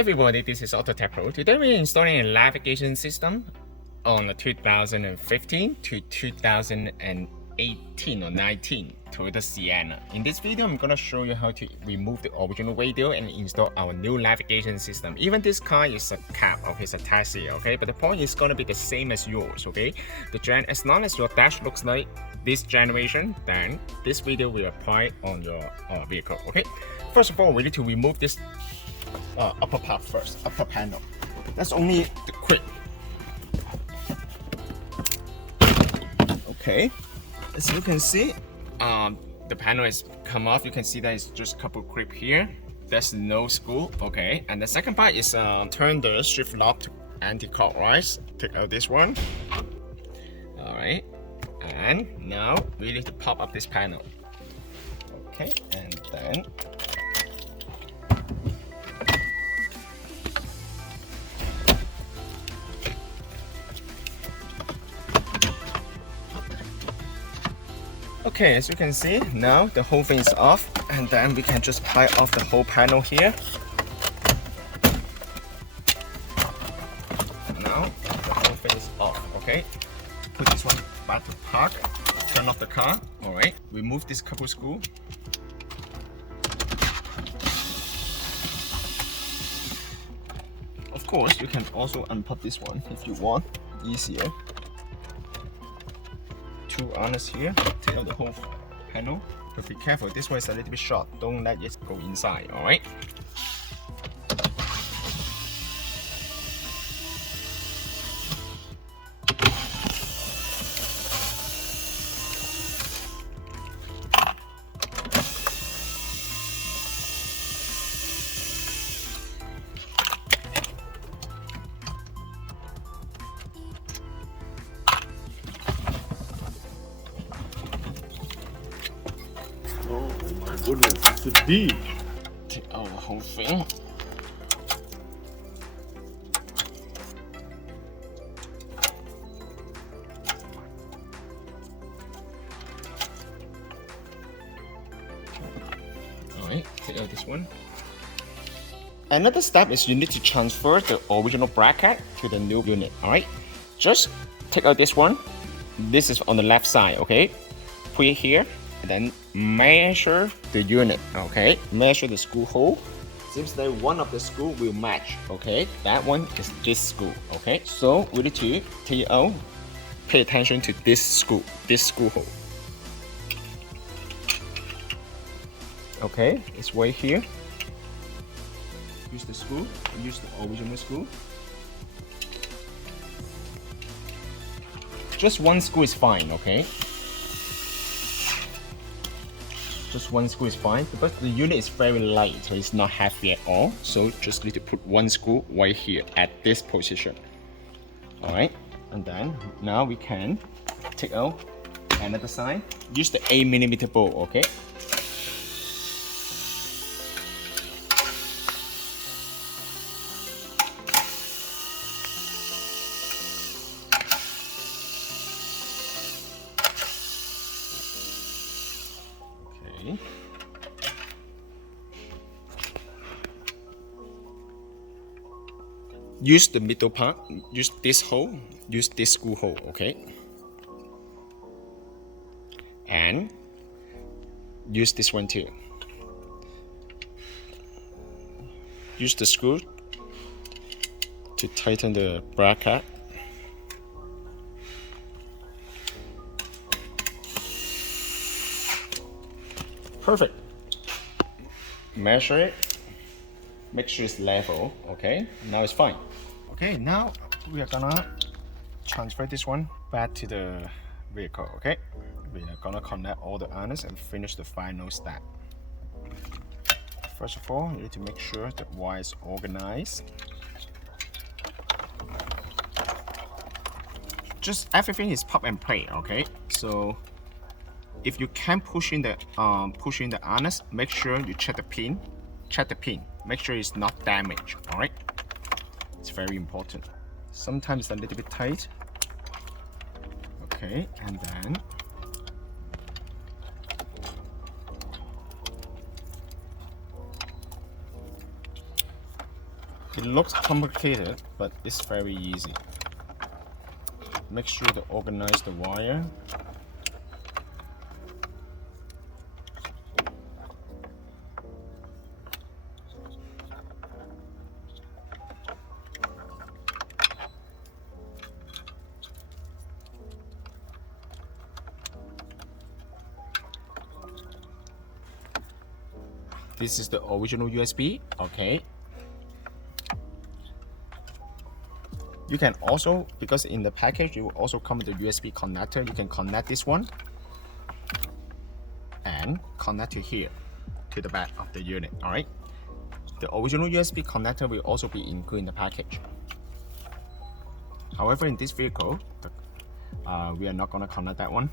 everybody, this is AutoTecPro. Today we're installing a navigation system on a 2015 to 2018 or 19 Toyota Sienna. In this video, I'm gonna show you how to remove the original radio and install our new navigation system. Even this car is a cab, okay, it's a taxi, okay, but the point is gonna be the same as yours, okay. As long as your dash looks like this generation, then this video will apply on your vehicle, okay. First of all, we need to remove this upper part first, upper panel. That's only the quick. Okay, as you can see, the panel is come off. You can see that it's just a couple clip here. There's no screw. Okay, and the second part is turn the shift lock to anti-clockwise. Take out this one. All right, and now we need to pop up this panel. Okay, and then. Okay, as you can see, now the whole thing is off, and then we can just pry off the whole panel here. Now the whole thing is off, okay? Put this one back to park, turn off the car, alright? Remove this couple screw. Of course, you can also unpop this one if you want, easier. Two harness here, take out the whole panel, but be careful, this one is a little bit short, don't let it go inside, alright? Goodness, it's a deep. Take out the whole thing. Alright, take out this one. Another step is you need to transfer the original bracket to the new unit, alright? Just take out this one. This is on the left side, okay? Put it here. Then measure the unit, okay? Measure the screw hole. Seems like one of the screw will match, okay? That one is this screw, okay? So we need to take it out. Pay attention to this screw hole. Okay, it's right here. Use the screw, use the original screw. Just one screw is fine, okay? Just one screw is fine because the unit is very light, so it's not heavy at all. So just need to put one screw right here at this position. Alright, and then now we can take out another side. Use the 8mm bolt, okay? Use the middle part, use this hole, use this screw hole, okay? And use this one too. Use the screw to tighten the bracket. Perfect. Measure it. Make sure it's level, okay? Now it's fine. Okay, now we are gonna transfer this one back to the vehicle, okay? We are gonna connect all the harness and finish the final step. First of all, you need to make sure the wire is organized. Just everything is pop and play, okay? So if you can push in the harness, make sure you check the pin. Check the pin. Make sure it's not damaged, alright? It's very important. Sometimes it's a little bit tight. Okay, and then It looks complicated, but it's very easy. Make sure to organize the wire. This is the original USB, okay. You can also, because in the package it will also come with a USB connector, you can connect this one and connect to here, to the back of the unit, alright. The original USB connector will also be included in the package. However, in this vehicle, we are not going to connect that one.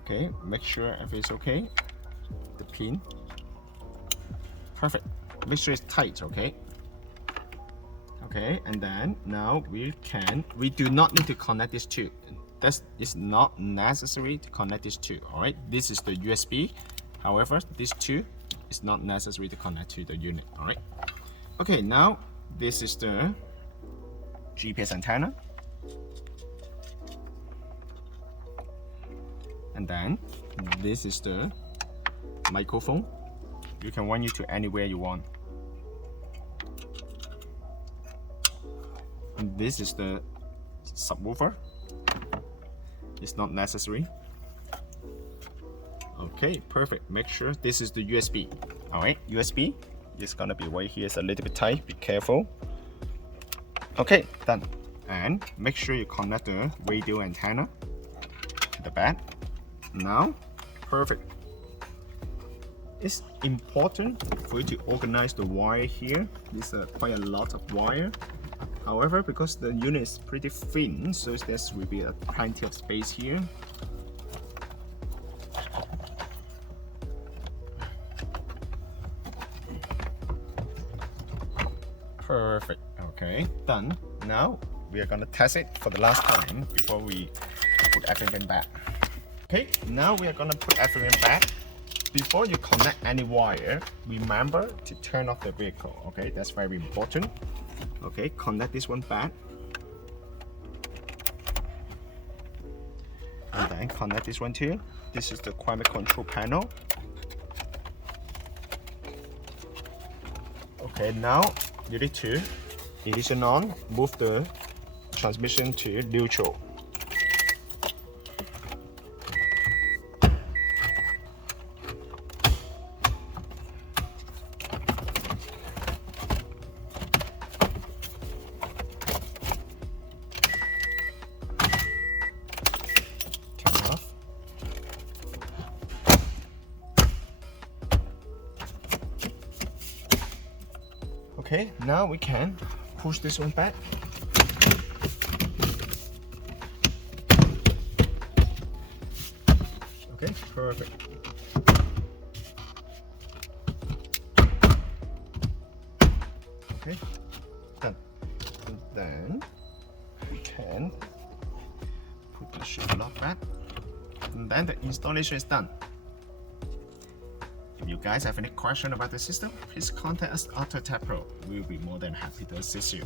Okay, make sure everything's okay. The pin. Perfect. Make sure it's tight, okay? Okay, and then now we do not need to connect these two. It's not necessary to connect these two, alright? This is the USB. However, these two is not necessary to connect to the unit, alright? Okay, now this is the GPS antenna. And then this is the microphone. You can wind it to anywhere you want. And this is the subwoofer. It's not necessary. Okay, perfect. Make sure this is the USB. Alright, USB is gonna be right here. It's a little bit tight. Be careful. Okay, done. And make sure you connect the radio antenna to the back. Now, perfect. It's important for you to organize the wire here. This is quite a lot of wire. However, because the unit is pretty thin, so there will be plenty of space here. Perfect. Okay, done. Now we are gonna test it for the last time before we put everything back. Okay, now we are gonna put everything back. Before you connect any wire, remember to turn off the vehicle. Okay, that's very important. Okay, connect this one back. And then connect this one too. This is the climate control panel. Okay, now you need to ignition on, move the transmission to neutral. Okay, now we can push this one back. Okay, perfect. Okay, done. And then we can put the shift lock back. And then the installation is done. If you guys have any question about the system, please contact us at AutoTecPro. We'll be more than happy to assist you.